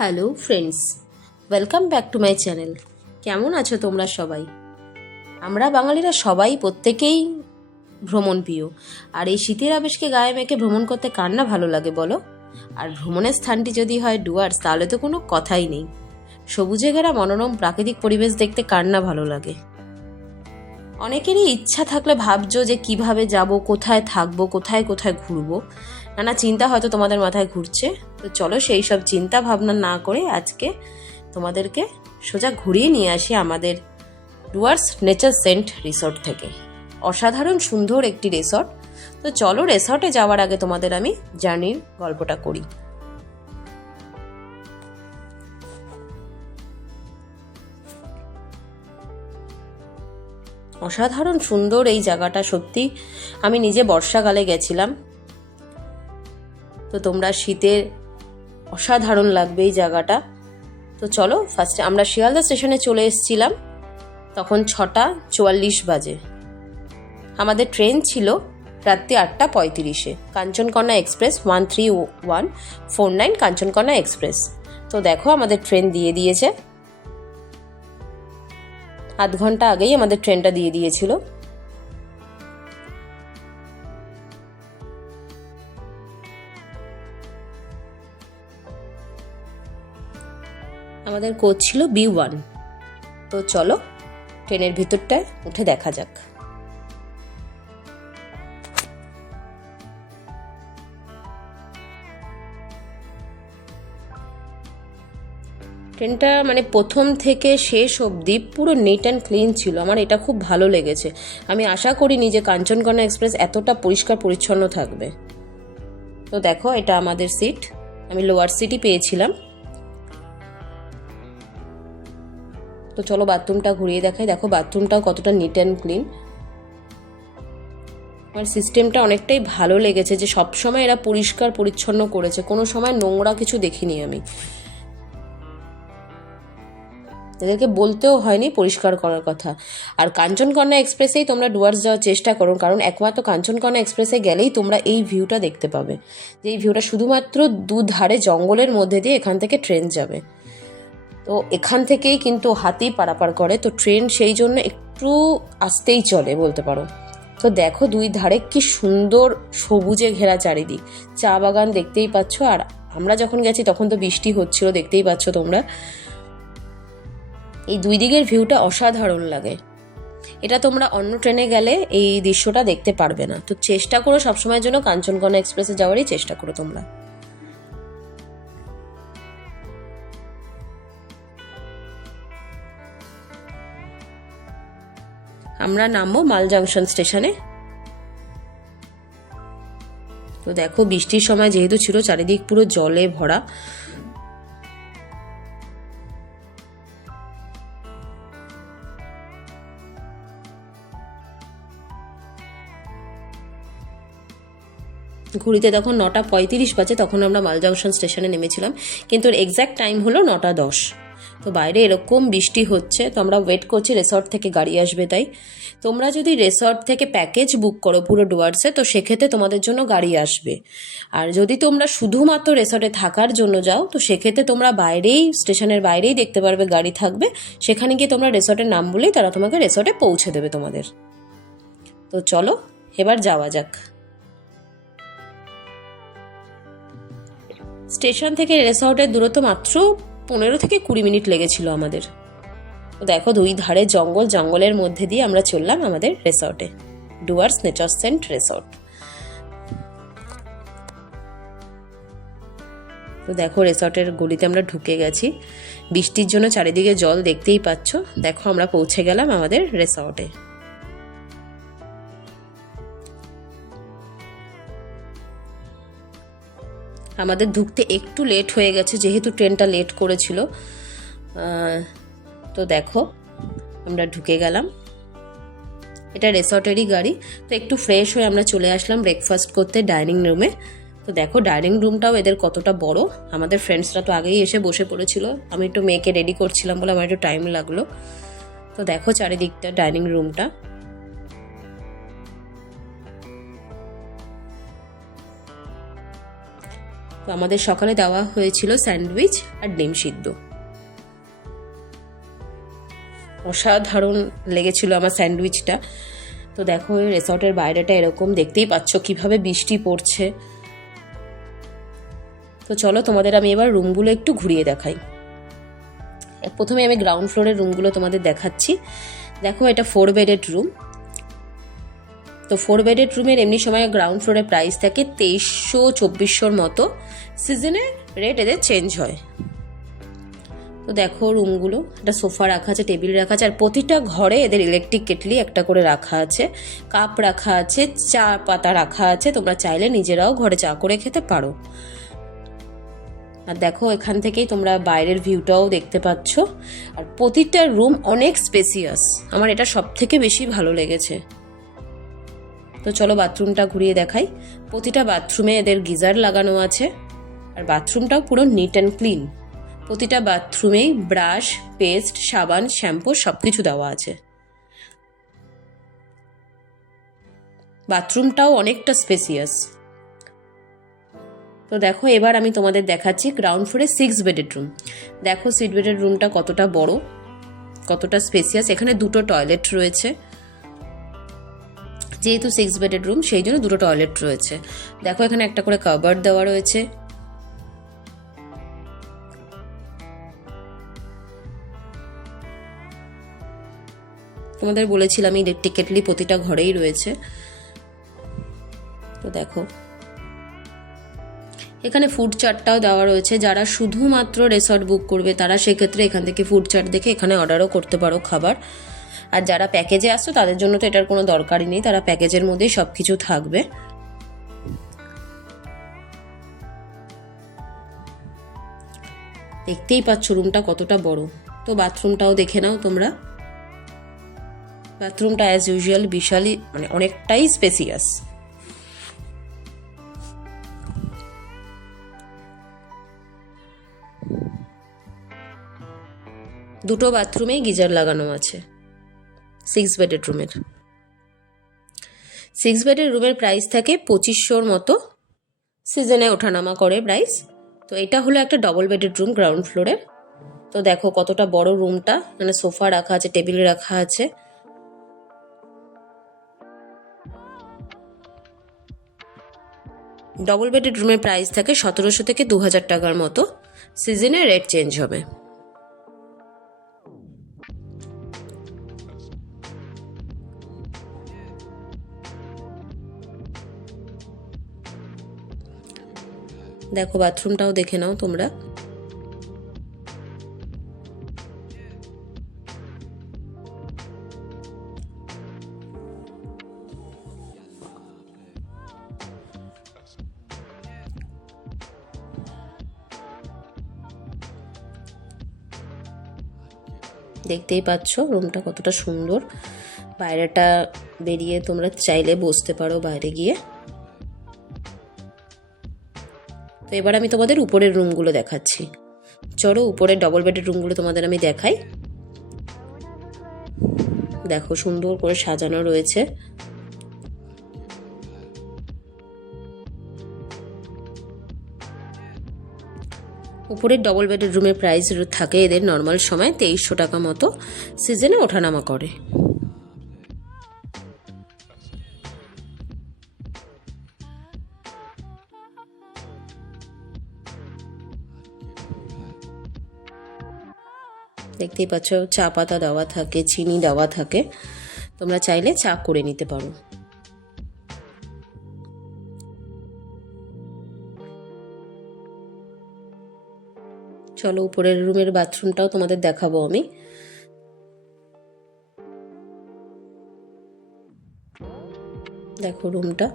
Hello friends, welcome back to my channel. কেমন আছো তোমরা সবাই? আমরা বাঙালিরা সবাই প্রত্যেকেই ভ্রমণ প্রিয়। আর এই শীতের আবেশকে গায়ে মেখে ভ্রমণ করতে কার না ভালো লাগে বলো? আর ভ্রমণের স্থানটি যদি হয় ডুয়ার্স, তাহলে তো কোনো কথাই নেই। সবুজে ঘেরা মনোরম প্রাকৃতিক পরিবেশ দেখতে কার না ভালো লাগে। অনেকেরই ইচ্ছা থাকলে ভাবছো যে কিভাবে যাব, কোথায় থাকবো, কোথায় কোথায় ঘুরবো, নানা চিন্তা হয়তো তোমাদের মাথায় ঘুরছে। তো চলো সেই সব চিন্তা ভাবনা না করে আজকে তোমাদেরকে সোজা ঘুরিয়ে নিয়ে আসি আমাদের ডুয়ার্স নেচার সেন্ট রিসর্ট থেকে। অসাধারণ সুন্দর একটি রিসর্ট। তো চলো রিসর্টে যাওয়ার আগে তোমাদের আমি জার্নির গল্পটা করি। অসাধারণ সুন্দর এই জায়গাটা, সত্যি আমি নিজে বর্ষাকালে গেছিলাম, তো তোমরা শীতের অসাধারণ লাগবে এই জায়গাটা। তো চলো ফার্স্টে আমরা শিয়ালদা স্টেশনে চলে এসেছিলাম, তখন 6:44 বাজে। আমাদের ট্রেন ছিল রাত্রি 8:35-এ, কাঞ্চনকন্যা এক্সপ্রেস 13149 কাঞ্চনকন্যা এক্সপ্রেস। তো দেখো আমাদের ট্রেন দিয়ে দিয়েছে, আধ ঘন্টা আগেই আমাদের ট্রেনটা দিয়ে দিয়েছিল। আমাদের কোচ ছিল B1। তো চলো ট্রেনের ভিতরটায় উঠে দেখা যাক। ট্রেনটা মানে প্রথম থেকে শেষ অবধি পুরো নিট অ্যান্ড ক্লিন ছিল, আমার এটা খুব ভালো লেগেছে। আমি আশা করিনি যে কাঞ্চনকন্যা এক্সপ্রেস এতটা পরিষ্কার পরিচ্ছন্ন থাকবে। তো দেখো এটা আমাদের সিট, আমি লোয়ার সিটই পেয়েছিলাম। তো চলো বাথরুমটা ঘুরিয়ে দেখাই। দেখো বাথরুমটাও কতটা নিট অ্যান্ড ক্লিন। আমার সিস্টেমটা অনেকটাই ভালো লেগেছে যে সবসময় এরা পরিষ্কার পরিচ্ছন্ন করেছে, কোনো সময় নোংরা কিছু দেখিনি আমি। এদেরকে বলতেও হয়নি পরিষ্কার করার কথা। আর কাঞ্চনকন্যা এক্সপ্রেসেই তোমরা ডুয়ার্স যাওয়ার চেষ্টা করো, কারণ একমাত্র কাঞ্চনকন্যা এক্সপ্রেসে গেলেই তোমরা এই ভিউটা দেখতে পাবে, যে এই ভিউটা শুধুমাত্র দুধারে জঙ্গলের মধ্যে দিয়ে এখান থেকে ট্রেন যাবে। তো এখান থেকেই কিন্তু হাতি পারাপার করে, তো ট্রেন সেই জন্য একটু আস্তেই চলে বলতে পারো। তো দেখো দুই ধারে কি সুন্দর সবুজে ঘেরা চারিদিক, চা বাগান দেখতেই পাচ্ছ। আর আমরা যখন গেছি তখন তো বৃষ্টি হচ্ছিল, দেখতেই পাচ্ছ তোমরা। এই দুই দিকের ভিউটা অসাধারণ লাগে। এটা তোমরা অন্য ট্রেনে গেলে এই দৃশ্যটা দেখতে পারবে না। তো চেষ্টা করো সবসময়ের জন্য কাঞ্চনকন্যা এক্সপ্রেসে যাওয়ারই চেষ্টা করো তোমরা। আমরা নামবো মাল জাংশন স্টেশনে। তো দেখো বৃষ্টির সময় যেহেতু ছিল, চারিদিক পুরো জলে ভরা। ঘুরিতে তখন 9:35 বাজে, তখন আমরা মাল জাংশন স্টেশনে নেমেছিলাম, কিন্তু এক্স্যাক্ট টাইম হলো 9:10। তো বাইরে এরকম বৃষ্টি হচ্ছে, তো আমরা ওয়েট করছি রিসর্ট থেকে গাড়ি আসবে। তাই তোমরা যদি রিসর্ট থেকে প্যাকেজ বুক করো পুরো ডুয়ার্সে, তো সেক্ষেত্রে তোমাদের জন্য গাড়ি আসবে। আর যদি তোমরা শুধুমাত্র রিসর্টে থাকার জন্য যাও, তো সেক্ষেত্রে তোমরা বাইরেই, স্টেশনের বাইরেই দেখতে পারবে গাড়ি থাকবে, সেখানে গিয়ে তোমরা রিসর্টের নাম বলেই তারা তোমাকে রিসর্টে পৌঁছে দেবে তোমাদের। তো চলো এবার যাওয়া যাক। স্টেশন থেকে রিসর্টের দূরত্ব মাত্র 15 থেকে 20 মিনিট লেগেছিল আমাদের। তো দেখো দুই ধারে জঙ্গল, জঙ্গলের মধ্যে দিয়ে আমরা চললাম আমাদের রিসর্টে, ডুয়ার্স নেচার সেন্ট রিসর্ট। তো দেখো রিসর্টের গলিতে আমরা ঢুকে গেছি, বৃষ্টির জন্য চারিদিকে জল দেখতেই পাচ্ছ। দেখো আমরা পৌঁছে গেলাম আমাদের রিসর্টে। আমাদের ঢুকতে একটু লেট হয়ে গেছে, যেহেতু ট্রেনটা লেট করেছিল। তো দেখো আমরা ঢুকে গেলাম, এটা রিসর্টেরই গাড়ি। তো একটু ফ্রেশ হয়ে আমরা চলে আসলাম ব্রেকফাস্ট করতে ডাইনিং রুমে। তো দেখো ডাইনিং রুমটাও এদের কতটা বড়। আমাদের ফ্রেন্ডসরা তো আগেই এসে বসে পড়েছিল, আমি একটু মেয়েকে রেডি করছিলাম বলে আমার একটু টাইম লাগলো। তো দেখো চারিদিকটা ডাইনিং রুমটা। তো তো আমাদের সকালে দেওয়া হয়েছিল স্যান্ডউইচ আর ডিম সিদ্ধ। অসাধারণ লেগেছিল আমার স্যান্ডউইচটা। তো দেখো রিসর্টের বাইরেটা এরকম, দেখতেই পাচ্ছ কিভাবে বৃষ্টি পড়ছে। তো চলো তোমাদের আমি এবার রুমগুলো একটু ঘুরিয়ে দেখাই। প্রথমে আমি গ্রাউন্ড ফ্লোরের রুমগুলো তোমাদের দেখাচ্ছি। দেখো এটা 4 বেডেড রুম। তো 4 বেডেড রুমের এমনি সময় গ্রাউন্ড ফ্লোরের প্রাইস থাকে 2300-2400 মতো। সিজনে রেট এদের চেঞ্জ হয়। তো দেখো রুমগুলো, একটা সোফা রাখা আছে, টেবিল রাখা আছে, আর প্রতিটা ঘরে এদের ইলেকট্রিক কেটলি একটা করে রাখা আছে, কাপ রাখা আছে, চা পাতা রাখা আছে। তোমরা চাইলে নিজেরাও ঘরে চা করে খেতে পারো। আর দেখো এখান থেকেই তোমরা বাইরের ভিউটাও দেখতে পাচ্ছ। আর প্রতিটা রুম অনেক স্পেসিয়াস, আমার এটা সব থেকে বেশি ভালো লেগেছে। তো চলো বাথরুমটা ঘুরিয়ে দেখাই। প্রতিটা বাথরুমে এদের গিজার লাগানো আছে, আর বাথরুমটাও পুরো নিট অ্যান্ড ক্লিন। প্রতিটা বাথরুমেই ব্রাশ, পেস্ট, সাবান, শ্যাম্পু সবকিছু দেওয়া আছে। বাথরুমটাও অনেকটা স্পেসিয়াস। তো দেখো এবার আমি তোমাদের দেখাচ্ছি গ্রাউন্ড ফ্লোরে 6 বেডেড রুম। দেখো 6 বেডেড রুমটা কতটা বড়, কতটা স্পেসিয়াস। এখানে 2টো টয়লেট রয়েছে, যেহেতু 6 বেডেড রুম সেই জন্য 2টো টয়লেট রয়েছে। দেখো এখানে একটা করে কাবার্ড দেওয়া রয়েছে। তোমাদের বলেছিলাম ইলেকট্রিক কেটলি প্রতিটা ঘরেই রয়েছে। তো দেখো এখানে ফুড চার্টটাও দেওয়া রয়েছে। যারা শুধুমাত্র রিসর্ট বুক করবে তারা সেক্ষেত্রে এখান থেকে ফুড চার্ট দেখে এখানে অর্ডারও করতে পারো খাবার। আর যারা প্যাকেজে আসছো তাদের জন্য তো এটার কোনো দরকারই নেই, তারা প্যাকেজের মধ্যেই সব কিছু থাকবে। দেখতেই পাচ্ছ রুমটা কতটা বড়। তো বাথরুমটাও দেখে নাও তোমরা। বাথরুমটা অ্যাজ ইউজুয়াল বিশালই, মানে অনেকটাই স্পেসিয়াস। দুটো বাথরুমেই গিজার লাগানো আছে 6 বেডেড রুমের। 6 বেডের রুমের প্রাইস থাকে 2500 মতো, সিজনে ওঠানামা করে প্রাইস। তো এটা হলো একটা ডবল বেডেড রুম গ্রাউন্ড ফ্লোরের। তো দেখো কতটা বড় রুমটা, মানে সোফা রাখা আছে, টেবিল রাখা আছে। ডবল বেডেড রুমের প্রাইস থাকে 1700 থেকে 2000 টাকার মতো, সিজনে রেট চেঞ্জ হবে। দেখো বাথরুমটাও দেখে নাও তোমরা। দেখতেই পাচ্ছ রুমটা কতটা সুন্দর। বাইরেটা বেরিয়ে তোমরা চাইলে বসতে পারো বাইরে গিয়ে। তো এবার আমি তোমাদের উপরের রুমগুলো দেখাচ্ছি। চলো উপরের ডবল বেডের রুমগুলো তোমাদের আমি দেখাই। দেখো সুন্দর করে সাজানো রয়েছে। উপরের ডবল বেডের রুমের প্রাইস থাকে এদের নর্মাল সময় 2300 টাকা মতো, সিজনে ওঠানামা করে। দেখতেই পাচ্ছ চা পাতা দেওয়া থাকে, চিনি দেওয়া থাকে, তোমরা চাইলে চা করে নিতে পারো। চলো উপরের রুমের বাথরুমটাও তোমাদের দেখাবো আমি। দেখো রুমটা,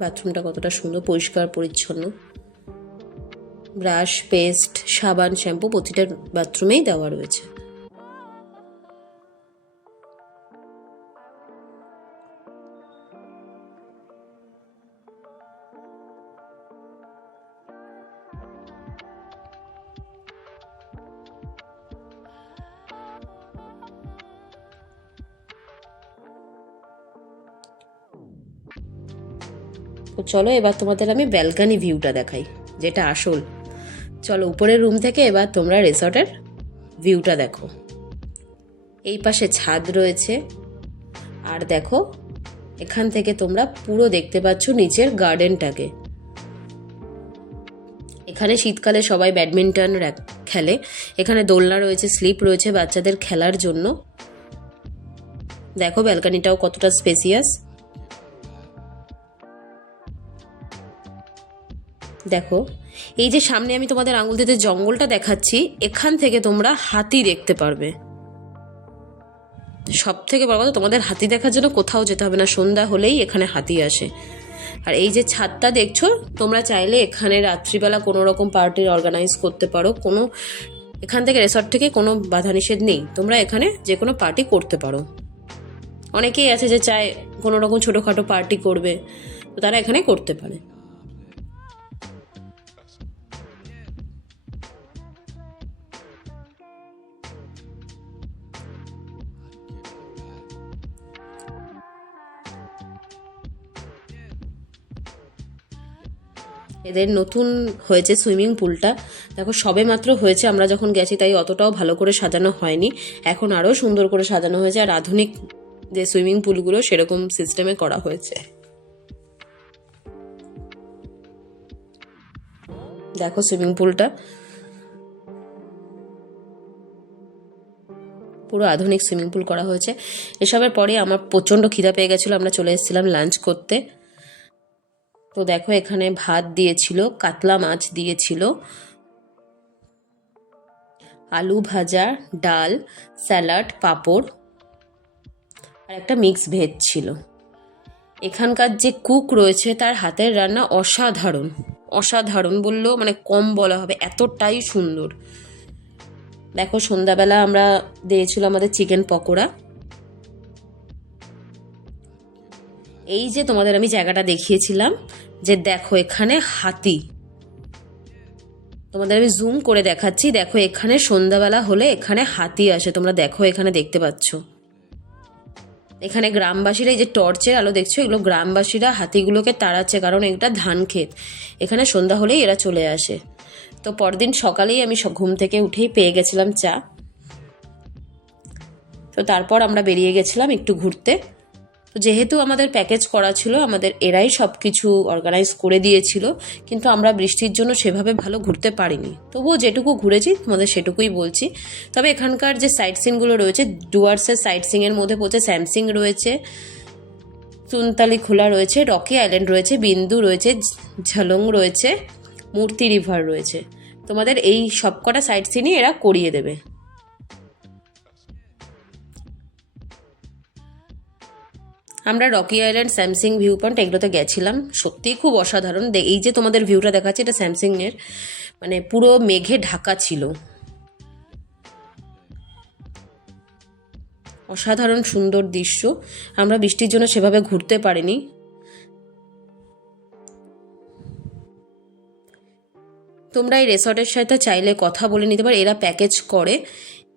বাথরুমটা কতটা সুন্দর, পরিষ্কার পরিচ্ছন্ন। ব্রাশ, পেস্ট, সাবান, শ্যাম্পু প্রতিটা বাথরুমেই দেওয়া রয়েছে। তো চলো এবার তোমাদের আমি ব্যালকনি ভিউটা দেখাই। যেটা আসল। চলো উপরের রুম থেকে এবার তোমরা রিসর্টের ভিউটা দেখো। এই পাশে ছাদ রয়েছে, আর দেখো এখান থেকে তোমরা পুরো দেখতে পাচ্ছ নিচের গার্ডেনটাকে। এখানে শীতকালে সবাই ব্যাডমিন্টন খেলে। এখানে দোলনা রয়েছে, স্লিপ রয়েছে বাচ্চাদের খেলার জন্য। দেখো ব্যালকনিটাও কতটা স্পেসিয়াস। দেখো এই যে সামনে আমি তোমাদের আঙুল দিতে জঙ্গলটা দেখাচ্ছি, এখান থেকে তোমরা হাতি দেখতে পারবে। সব থেকে বড় কথা, তোমাদের হাতি দেখার জন্য কোথাও যেতে হবে না, সন্ধ্যা হলেই এখানে হাতি আসে। আর এই যে ছাদটা দেখছো, তোমরা চাইলে এখানে রাত্রিবেলা কোনো রকম পার্টির অর্গানাইজ করতে পারো। কোনো এখান থেকে রিসর্ট থেকে কোনো বাধা নিষেধ নেই, তোমরা এখানে যে কোনো পার্টি করতে পারো। অনেকেই আছে যে চায় কোনো রকম ছোটোখাটো পার্টি করবে, তো তারা এখানে করতে পারে। এদের নতুন হয়েছে সুইমিং পুলটা, দেখো সবে মাত্র হয়েছে, আমরা যখন গেছি তাই অতটাও ভালো করে সাজানো হয়নি। এখন আরও সুন্দর করে সাজানো হয়েছে, আর আধুনিক যে সুইমিং পুলগুলো সেরকম সিস্টেমে করা হয়েছে। দেখো সুইমিং পুলটা পুরো আধুনিক সুইমিং পুল করা হয়েছে। এসবের পরে আমার প্রচণ্ড খিদা পেয়ে গেছিলো, আমরা চলে এসেছিলাম লাঞ্চ করতে। তো দেখো এখানে ভাত দিয়েছিল, কাতলা মাছ দিয়েছিল, আলু ভাজা, ডাল, স্যালাড, পাঁপড় আর একটা মিক্স ভেজ ছিল। এখানকার যে কুক রয়েছে তার হাতের রান্না অসাধারণ, অসাধারণ বললেও মানে কম বলা হবে, এতটাই সুন্দর। দেখো সন্ধ্যাবেলা আমরা দিয়েছিল আমাদের চিকেন পকোড়া। এই যে তোমাদের আমি জায়গাটা দেখিয়েছিলাম যে দেখো এখানে হাতি, তোমাদের আমি জুম করে দেখাচ্ছি। দেখো এখানে সন্ধ্যাবেলা হলে এখানে হাতি আসে, তোমরা দেখো এখানে দেখতে পাচ্ছ। এখানে গ্রামবাসীরা এই যে টর্চের আলো দেখছো, এগুলো গ্রামবাসীরা হাতিগুলোকে তাড়াচ্ছে, কারণ এটা ধান ক্ষেত, এখানে সন্ধ্যা হলেই এরা চলে আসে। তো পরদিন সকালেই আমি ঘুম থেকে উঠেই পেয়ে গেছিলাম চা। তো তারপর আমরা বেরিয়ে গেছিলাম একটু ঘুরতে। তো যেহেতু আমাদের প্যাকেজ করা ছিল, আমাদের এরাই সব কিছু অর্গানাইজ করে দিয়েছিল, কিন্তু আমরা বৃষ্টির জন্য সেভাবে ভালো ঘুরতে পারিনি। তবুও যেটুকু ঘুরেছি তোমাদের সেটুকুই বলছি। তবে এখানকার যে সাইট সিনগুলো রয়েছে, ডুয়ার্সের সাইট সিনের মধ্যে পড়ছে স্যামসিং রয়েছে, চুনতালি খোলা রয়েছে, রকি আইল্যান্ড রয়েছে, বিন্দু রয়েছে, ঝালং রয়েছে, মূর্তি রিভার রয়েছে। তোমাদের এই সবকটা সাইট সিনই এরা করিয়ে দেবে। আমরা Rocky island, Samsung view point এগুলোতে গেছিলাম, সত্যিই খুব অসাধারণ। এই যে তোমাদের ভিউটা দেখাচ্ছে এটা স্যামসিংয়ের, মানে পুরো মেঘে ঢাকা ছিল, অসাধারণ সুন্দর দৃশ্য। আমরা বৃষ্টির জন্য সেভাবে ঘুরতে পারিনি। তোমরা এই রিসর্টের সাথে চাইলে কথা বলে নিতে পারো, এরা প্যাকেজ করে।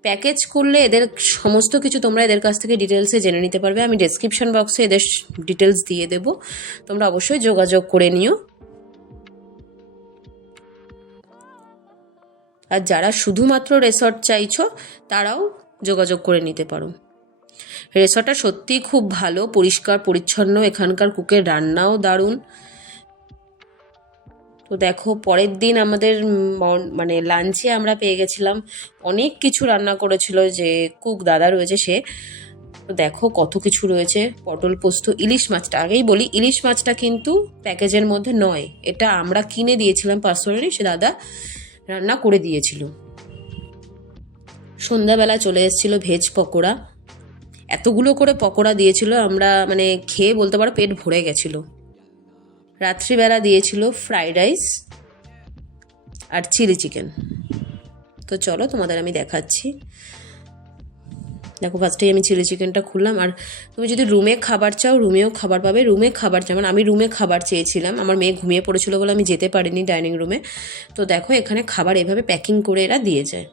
প্যাকেজ করলে এদের সমস্ত কিছু তোমরা এদের কাছ থেকে ডিটেলসে জেনে নিতে পারবে। আমি ডেসক্রিপশন বক্সে এদের ডিটেলস দিয়ে দেব, তোমরা অবশ্যই যোগাযোগ করে নিও। আর যারা শুধুমাত্র রিসর্ট চাইছো তারাও যোগাযোগ করে নিতে পারো। রিসর্টটা সত্যিই খুব ভালো, পরিষ্কার পরিচ্ছন্ন, এখানকার কুকের রান্নাও দারুণ। তো দেখো পরের দিন আমাদের মানে লাঞ্চে আমরা পেয়ে গেছিলাম, অনেক কিছু রান্না করেছিল যে কুক দাদা রয়েছে সে। তো দেখো কত কিছু রয়েছে, পটল পোস্ত, ইলিশ মাছটা, আগেই বলি ইলিশ মাছটা কিন্তু প্যাকেজের মধ্যে নয়, এটা আমরা কিনে দিয়েছিলাম পার্সোনালি, সে দাদা রান্না করে দিয়েছিল। সন্ধ্যাবেলা চলে এসেছিল ভেজ পকোড়া, এতগুলো করে পকোড়া দিয়েছিল, আমরা মানে খেয়ে বলতে পারো পেট ভরে গেছিলো। রাত্রিবেলা দিয়েছিল ফ্রাইড রাইস আর চিলি চিকেন। তো চলো তোমাদের আমি দেখাচ্ছি। দেখো ফার্স্টেই আমি চিলি চিকেনটা খুললাম। আর তুমি যদি রুমে খাবার চাও রুমেও খাবার পাবে, রুমে খাবার যেমন আমি রুমে খাবার চেয়েছিলাম, আমার মেয়ে ঘুমিয়ে পড়েছিল বলে আমি যেতে পারিনি ডাইনিং রুমে। তো দেখো এখানে খাবার এভাবে প্যাকিং করে এরা দিয়ে যায়।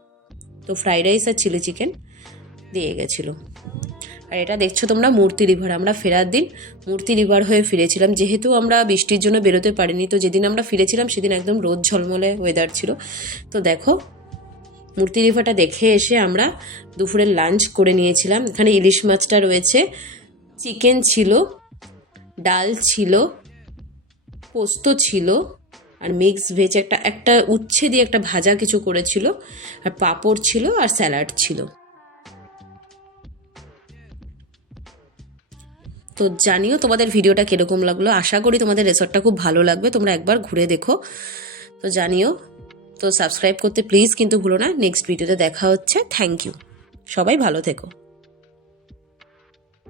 তো ফ্রাইড রাইস আর চিলি চিকেন দিয়ে গেছিলো। আর আর এটা দেখছো তোমরা মূর্তি রিভার। আমরা ফেরার দিন মূর্তি রিভার হয়ে ফিরেছিলাম, যেহেতু আমরা বৃষ্টির জন্য বেরোতে পারিনি। তো যেদিন আমরা ফিরেছিলাম সেদিন একদম রোদ ঝলমলে ওয়েদার ছিল। তো দেখো মূর্তি রিভারটা দেখে এসে আমরা দুপুরের লাঞ্চ করে নিয়েছিলাম। এখানে ইলিশ মাছটা রয়েছে, চিকেন ছিল, ডাল ছিল, পোস্ত ছিল, আর মিক্স ভেজ একটা উচ্ছে দিয়ে একটা ভাজা কিছু করেছিল, আর পাঁপড় ছিল, আর স্যালাড ছিল। তো জানিও তোমাদের ভিডিওটা কীরকম লাগলো। আশা করি তোমাদের রিসর্টটা খুব ভালো লাগবে, তোমরা একবার ঘুরে দেখো। তো জানিও। তো সাবস্ক্রাইব করতে প্লিজ কিন্তু ভুলো না। নেক্সট ভিডিওতে দেখা হচ্ছে। থ্যাংক ইউ, সবাই ভালো থেকো।